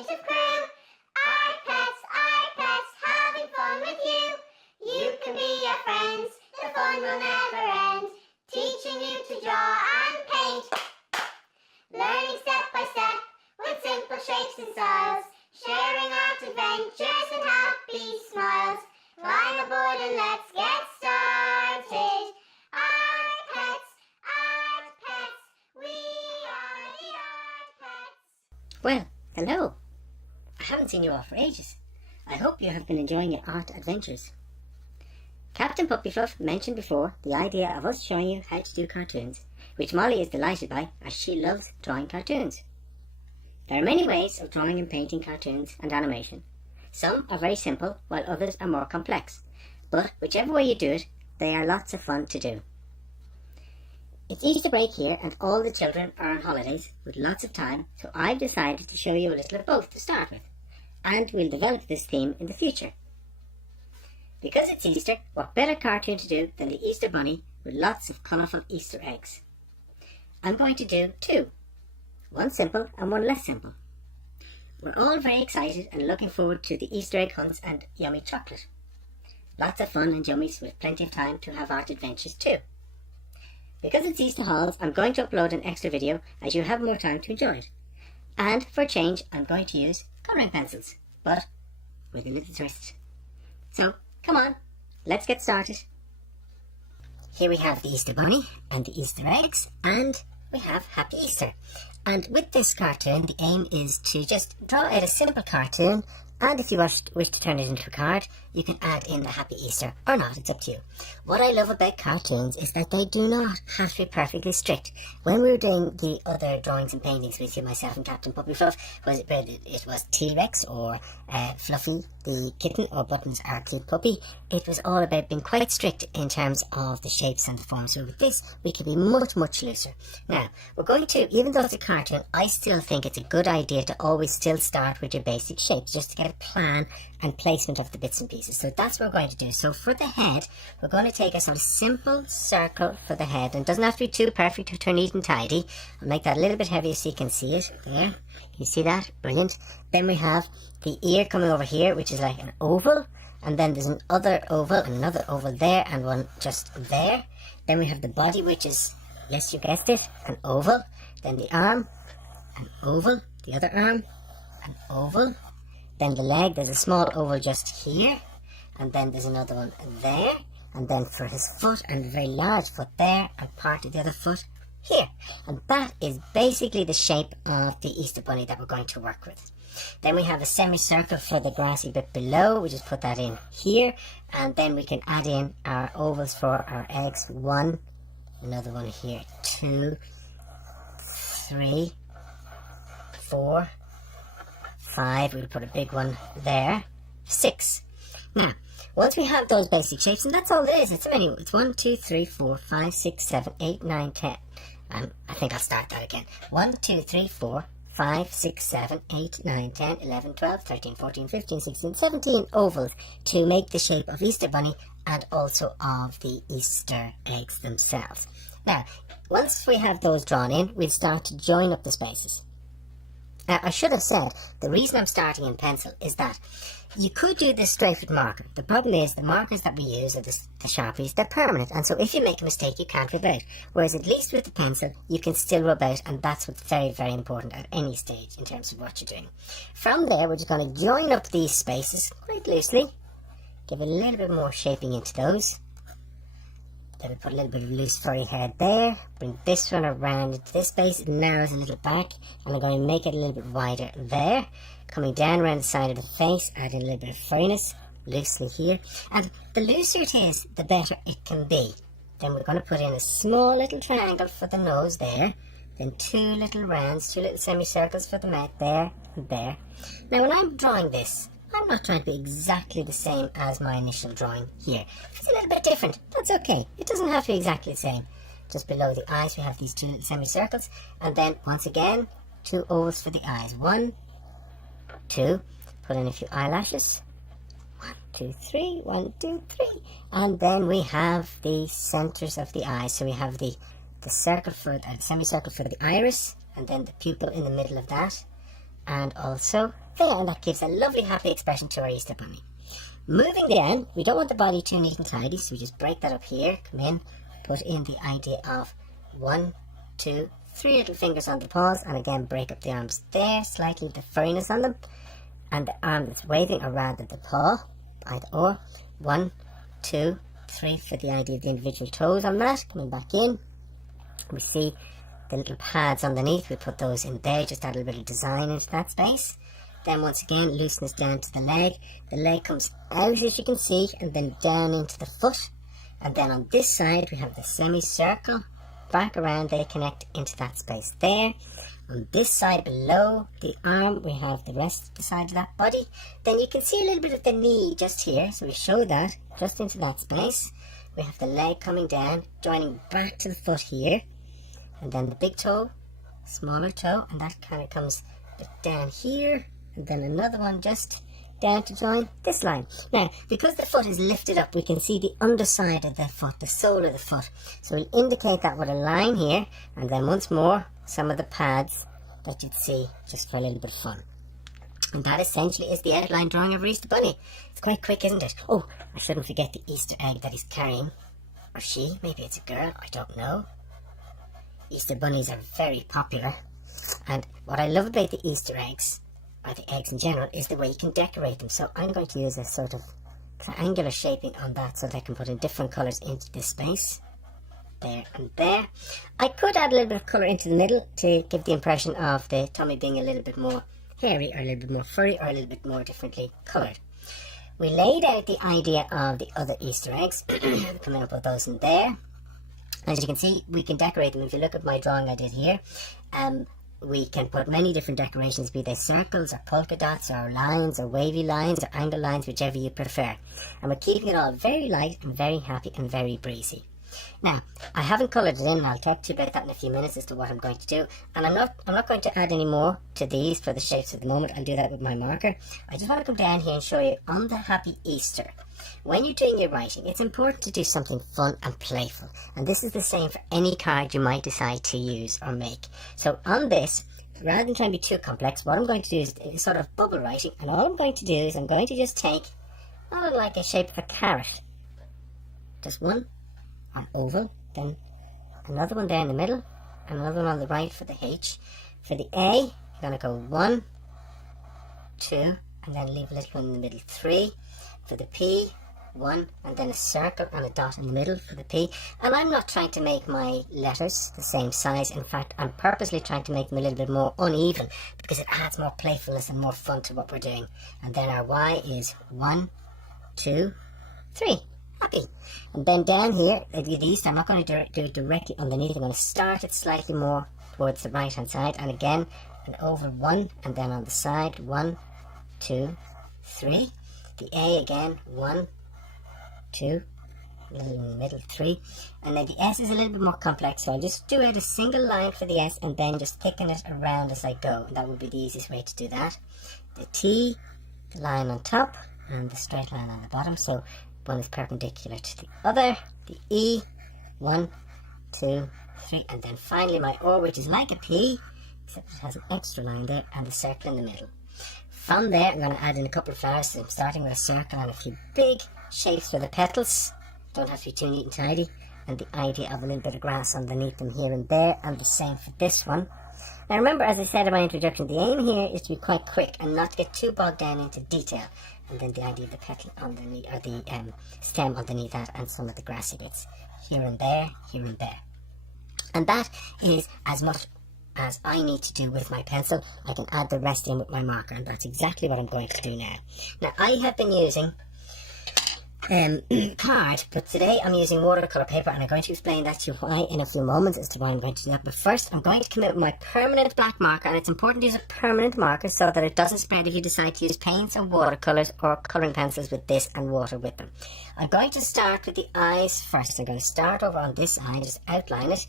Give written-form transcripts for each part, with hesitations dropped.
attentive crew. iPets, having fun with you. You can be our friends, the fun will never end. Teaching you to draw and paint. Learning step by step with simple shapes and styles. Sharing out adventures and happy smiles. Climb aboard and let's get started. Art pets, we are the art pets. Well, hello. I haven't seen you all for ages. I hope you have been enjoying your art adventures. Captain Puppyfluff mentioned before the idea of us showing you how to do cartoons, which Molly is delighted by as she loves drawing cartoons. There are many ways of drawing and painting cartoons and animation. Some are very simple while others are more complex, but whichever way you do it, they are lots of fun to do. It's Easter break here and all the children are on holidays with lots of time, so I've decided to show you a little of both to start with, and we'll develop this theme in the future. Because it's Easter, what better cartoon to do than the Easter Bunny with lots of colourful Easter eggs? I'm going to do two, one simple and one less simple. We're all very excited and looking forward to the Easter egg hunts and yummy chocolate. Lots of fun and yummies with plenty of time to have art adventures too. Because it's Easter hauls, I'm going to upload an extra video as you have more time to enjoy it. And for a change, I'm going to use colouring pencils, but with a little twist. So, come on, let's get started. Here we have the Easter Bunny and the Easter eggs, and we have Happy Easter. And with this cartoon, the aim is to just draw out a simple cartoon, and if you wish to turn it into a card, you can add in the Happy Easter or not, it's up to you. What I love about cartoons is that they do not have to be perfectly strict. When we were doing the other drawings and paintings with you, myself and Captain Puppyfluff, it was T-Rex or Fluffy the kitten or Buttons our cute puppy, it was all about being quite strict in terms of the shapes and the forms. So with this, we can be much looser. Now, we're going to, even though it's a cartoon, I still think it's a good idea to always still start with your basic shapes, just to get a plan and placement of the bits and pieces. So that's what we're going to do. So for the head, we're going to take a sort of simple circle for the head, and it doesn't have to be too perfect to turn neat and tidy. I'll make that a little bit heavier so you can see it. There, you see that? Brilliant. Then we have the ear coming over here, which is like an oval, and then there's another oval there, and one just there. Then we have the body, which is, yes, you guessed it, an oval. Then the arm, an oval. The other arm, an oval. Then the leg, there's a small oval just here, and then there's another one there, and then for his foot, and a very large foot there, and part of the other foot here. And that is basically the shape of the Easter Bunny that we're going to work with. Then we have a semicircle for the grassy bit below. We just put that in here, and then we can add in our ovals for our eggs. 1, another one here, 2, 3, 4, 5, we'll put a big one there, 6. Now, once we have those basic shapes, and that's all it is, it's 1, 2, 3, 4, 5, 6, 7, 8, 9, 10. I think I'll start that again. 1, 2, 3, 4, 5, 6, 7, 8, 9, 10, 11, 12, 13, 14, 15, 16, 17 ovals to make the shape of Easter Bunny and also of the Easter eggs themselves. Now, once we have those drawn in, we'll start to join up the spaces. Now, I should have said, the reason I'm starting in pencil is that you could do this straight with marker. The problem is the markers that we use are the Sharpies, they're permanent, and so if you make a mistake, you can't rub out. Whereas at least with the pencil, you can still rub out, and that's what's very important at any stage in terms of what you're doing. From there, we're just going to join up these spaces quite loosely, give a little bit more shaping into those. Then we put a little bit of loose furry hair there, bring this one around into this space, it narrows a little back, and I'm going to make it a little bit wider there. Coming down around the side of the face, add in a little bit of furriness, loosely here. And the looser it is, the better it can be. Then we're going to put in a small little triangle for the nose there, then 2 little rounds, 2 little semicircles for the mouth there and there. Now when I'm drawing this, I'm not trying to be exactly the same as my initial drawing here. It's a little bit different. That's okay. It doesn't have to be exactly the same. Just below the eyes we have these 2 little semicircles, and then once again 2 ovals for the eyes. 1, 2. Put in a few eyelashes. 1, 2, 3. 1, 2, 3. And then we have the centers of the eyes. So we have the circle for the semicircle for the iris, and then the pupil in the middle of that, and also there, and that gives a lovely happy expression to our Easter bunny. Moving down, we don't want the body too neat and tidy, so we just break that up here, come in, put in the idea of 1, 2, 3 little fingers on the paws, and again break up the arms there, slightly the furriness on them, and the arm that's waving, or rather the paw, either or, 1, 2, 3 for the idea of the individual toes on that, coming back in. We see the little pads underneath, we put those in there, just add a little bit of design into that space. Then once again, loosen this down to the leg comes out as you can see, and then down into the foot, and then on this side we have the semicircle, back around, they connect into that space there. On this side below the arm we have the rest of the side of that body. Then you can see a little bit of the knee just here, so we show that just into that space. We have the leg coming down, joining back to the foot here, and then the big toe, smaller toe, and that kind of comes a bit down here, and then another one just down to join this line. Now, because the foot is lifted up, we can see the underside of the foot, the sole of the foot. So we'll indicate that with a line here, and then once more, some of the pads that you'd see just for a little bit of fun. And that essentially is the outline drawing of our Easter bunny. It's quite quick, isn't it? Oh, I shouldn't forget the Easter egg that he's carrying. Or she, maybe it's a girl, I don't know. Easter bunnies are very popular. And what I love about the Easter eggs, or the eggs in general, is the way you can decorate them. So I'm going to use a sort of triangular shaping on that so that I can put in different colours into this space. There and there. I could add a little bit of colour into the middle to give the impression of the tummy being a little bit more hairy, or a little bit more furry, or a little bit more differently coloured. We laid out the idea of the other Easter eggs, coming up with those in there. As you can see, we can decorate them. If you look at my drawing I did here, we can put many different decorations, be they circles or polka dots or lines or wavy lines or angle lines, whichever you prefer. And we're keeping it all very light and very happy and very breezy. Now, I haven't coloured it in, and I'll talk to you about that in a few minutes as to what I'm going to do. And I'm not going to add any more to these for the shapes at the moment. I'll do that with my marker. I just want to come down here and show you on the Happy Easter. When you're doing your writing, it's important to do something fun and playful. And this is the same for any card you might decide to use or make. So on this, rather than trying to be too complex, what I'm going to do is sort of bubble writing. And all I'm going to do is I'm going to just take, not like a shape of a carrot, just one, an oval, then another one down the middle, and another one on the right for the H. For the A, you're going to go 1, 2, and then leave a little one in the middle, 3. For the P, 1, and then a circle and a dot in the middle for the P. And I'm not trying to make my letters the same size. In fact, I'm purposely trying to make them a little bit more uneven, because it adds more playfulness and more fun to what we're doing. And then our Y is 1, 2, 3. Happy. And then down here, these, I'm not going to do it directly underneath. I'm going to start it slightly more towards the right hand side, and again an oval 1, and then on the side 1, 2, 3. The A again, 1, 2, a little in the middle, 3, and then the S is a little bit more complex, so I'll just do out a single line for the S and then just thicken it around as I go, and that would be the easiest way to do that. The T, the line on top, and the straight line on the bottom, so one is perpendicular to the other. The E, 1, 2, 3, and then finally my O, which is like a P, except it has an extra line there, and the circle in the middle. From there, I'm going to add in a couple of flowers, so I'm starting with a circle and a few big shapes for the petals. Don't have to be too neat and tidy. And the idea of a little bit of grass underneath them here and there, and the same for this one. Now remember, as I said in my introduction, the aim here is to be quite quick and not to get too bogged down into detail. And then the idea of the petal underneath, or the stem underneath that, and some of the grassy bits here and there, here and there. And that is as much as I need to do with my pencil. I can add the rest in with my marker, and that's exactly what I'm going to do now. Now, I have been using card, but today I'm using watercolour paper, and I'm going to explain that to you why in a few moments as to why I'm going to do that. But first, I'm going to come out with my permanent black marker, and it's important to use a permanent marker so that it doesn't spread if you decide to use paints or watercolours or colouring pencils with this and water with them. I'm going to start with the eyes first. I'm going to start over on this eye, just outline it.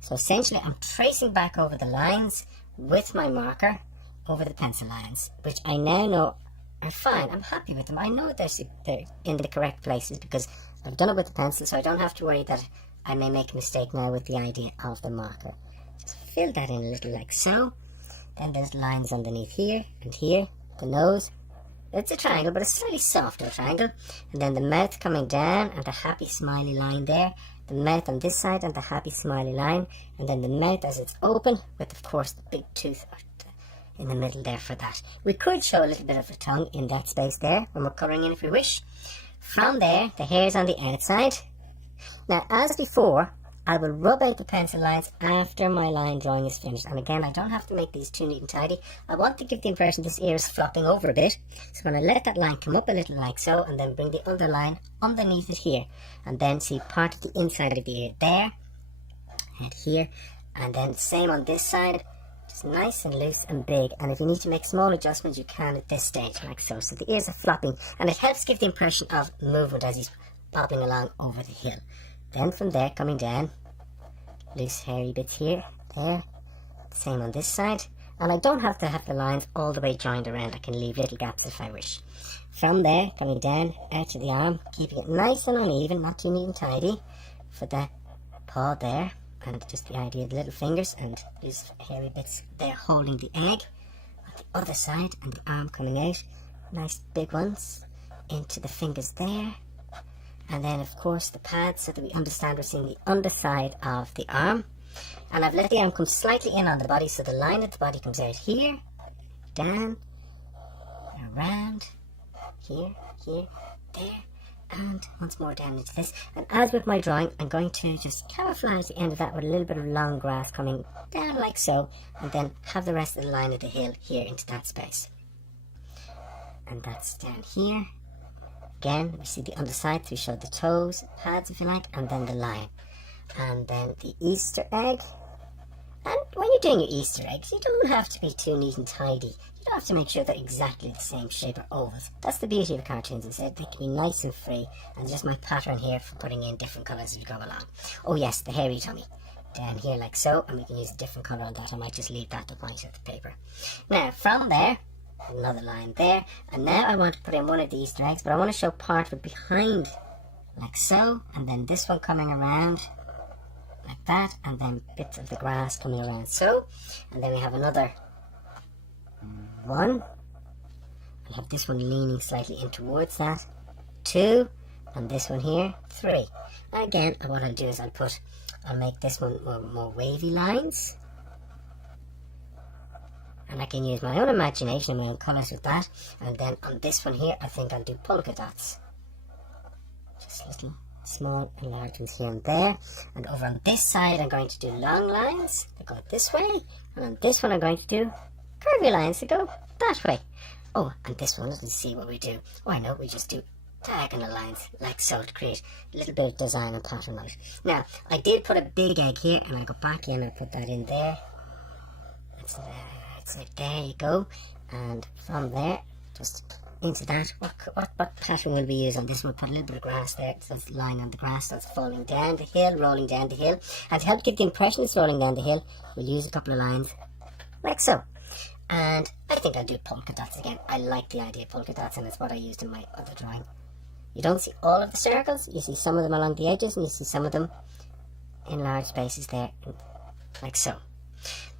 So essentially I'm tracing back over the lines with my marker over the pencil lines, which I now know are fine. I'm happy with them. I know they're in the correct places because I've done it with the pencil, so I don't have to worry that I may make a mistake now with the idea of the marker. Just fill that in a little like so. Then there's lines underneath here and here, the nose. It's a triangle, but a slightly softer triangle. And then the mouth coming down and the happy smiley line there. The mouth on this side and the happy smiley line. And then the mouth as it's open with, of course, the big tooth in the middle there for that. We could show a little bit of a tongue in that space there when we're colouring in if we wish. From there, the hair's on the outside. Now, as before, I will rub out the pencil lines after my line drawing is finished. And again, I don't have to make these too neat and tidy. I want to give the impression this ear is flopping over a bit. So I'm going to let that line come up a little like so, and then bring the other line underneath it here. And then see part of the inside of the ear there, head here, and then same on this side. Just nice and loose and big, and if you need to make small adjustments you can at this stage like so. So the ears are flopping and it helps give the impression of movement as he's bobbling along over the hill. Then from there coming down, loose hairy bits here, there, same on this side, and I don't have to have the lines all the way joined around. I can leave little gaps if I wish. From there coming down out to the arm, keeping it nice and uneven, not too neat and tidy, for the paw there. And just the idea of the little fingers and these hairy bits there holding the egg on the other side, and the arm coming out, nice big ones into the fingers there, and then of course the pads so that we understand we're seeing the underside of the arm. And I've let the arm come slightly in on the body, so the line of the body comes out here, down, around, here, there, and once more down into this. And as with my drawing, I'm going to just camouflage the end of that with a little bit of long grass coming down like so, and then have the rest of the line of the hill here into that space. And that's down here. Again, we see the underside, so we show the toes, pads if you like, and then the line. And then the Easter egg. And when you're doing your Easter eggs, you don't have to be too neat and tidy. You don't have to make sure they're exactly the same shape or ovals. That's the beauty of cartoons instead. They can be nice and free, and just my pattern here for putting in different colours as we go along. Oh yes, the hairy tummy. Down here like so, and we can use a different colour on that. I might just leave that to point at the paper. Now from there, another line there, and now I want to put in one of the Easter eggs, but I want to show part of it behind like so, and then this one coming around like that, and then bits of the grass coming around so, and then we have another one. I have this one leaning slightly in towards that, 2, and this one here, 3. And again, what I'll do is I'll make this one more wavy lines, and I can use my own imagination and my own colours with that. And then on this one here, I think I'll do polka dots, just little small enlargements here and there. And over on this side I'm going to do long lines that go this way, and on this one I'm going to do curvy lines that go that way. Oh, and this one, let's see what we do. Oh, I know, we just do diagonal lines like so to create a little bit of design and pattern on it. Now I did put a big egg here, and I'll go back in and put that in there. That's it, there you go. And from there just into that, what pattern will we use on this one? Put a little bit of grass there, so it's lying on the grass, that's falling down the hill, rolling down the hill. And to help give the impression it's rolling down the hill, we'll use a couple of lines like so. And I think I'll do polka dots again. I like the idea of polka dots, and it's what I used in my other drawing. You don't see all of the circles, you see some of them along the edges, and you see some of them in large spaces there, like so.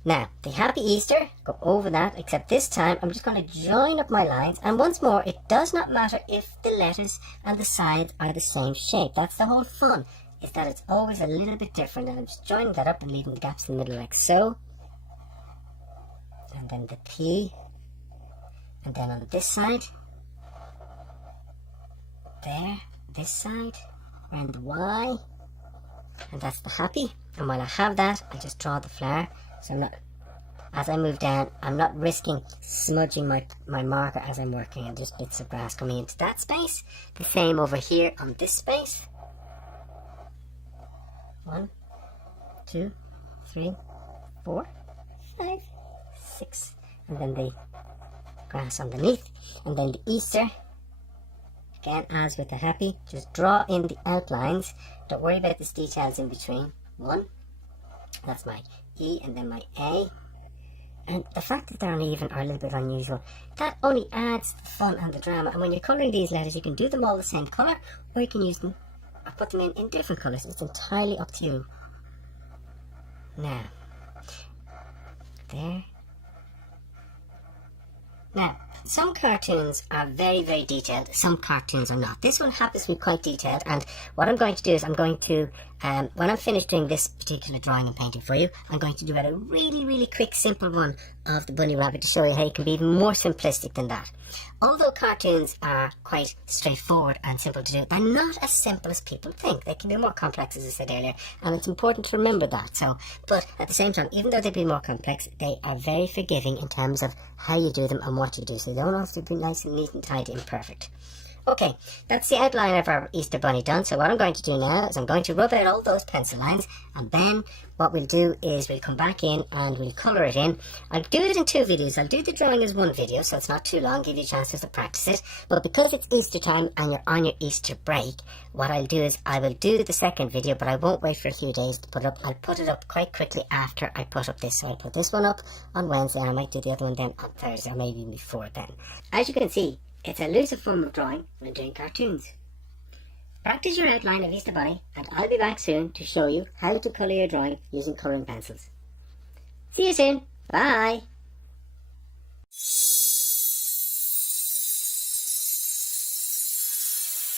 Now, the Happy Easter, go over that, except this time I'm just going to join up my lines. And once more, it does not matter if the letters and the sides are the same shape. That's the whole fun, is that it's always a little bit different. And I'm just joining that up and leaving the gaps in the middle like so. And then the P. And then on this side, there, this side, around the Y. And that's the Happy. And while I have that, I just draw the flower. So I'm not, as I move down, I'm not risking smudging my marker as I'm working, and just bits of grass coming into that space. The same over here on this space. 1, 2, 3, 4, 5, 6. And then the grass underneath. And then the Easter. Again, as with the Happy, just draw in the outlines. Don't worry about these details in between. 1. That's my E, and then my A. And the fact that they're uneven or a little bit unusual, that only adds the fun and the drama. And when you're colouring these letters, you can do them all the same colour, or you can use them or put them in different colours. It's entirely up to you. Now, there. Now, Some cartoons are very, very detailed. Some cartoons are not. This one happens to be quite detailed, and what I'm going to do is I'm going to, when I'm finished doing this particular drawing and painting for you, I'm going to do a really, really quick, simple one of the bunny rabbit to show you how you can be even more simplistic than that. Although cartoons are quite straightforward and simple to do, they're not as simple as people think. They can be more complex, as I said earlier, and it's important to remember that. So, but at the same time, even though they be more complex, they are very forgiving in terms of how you do them and what you do. So they don't have to be nice and neat and tidy and perfect. Okay, that's the outline of our Easter Bunny done. So what I'm going to do now is I'm going to rub out all those pencil lines, and then what we'll do is we'll come back in and we'll colour it in. I'll do it in 2 videos. I'll do the drawing as 1 video, so it's not too long, give you a chance to practice it. But because it's Easter time and you're on your Easter break, what I'll do is I will do the second video, but I won't wait for a few days to put it up. I'll put it up quite quickly after I put up this. So I'll put this one up on Wednesday, and I might do the other one then on Thursday, or maybe before then. As you can see, it's a looser form of drawing when doing cartoons. Practice your outline of Easter Bunny, and I'll be back soon to show you how to colour your drawing using colouring pencils. See you soon. Bye.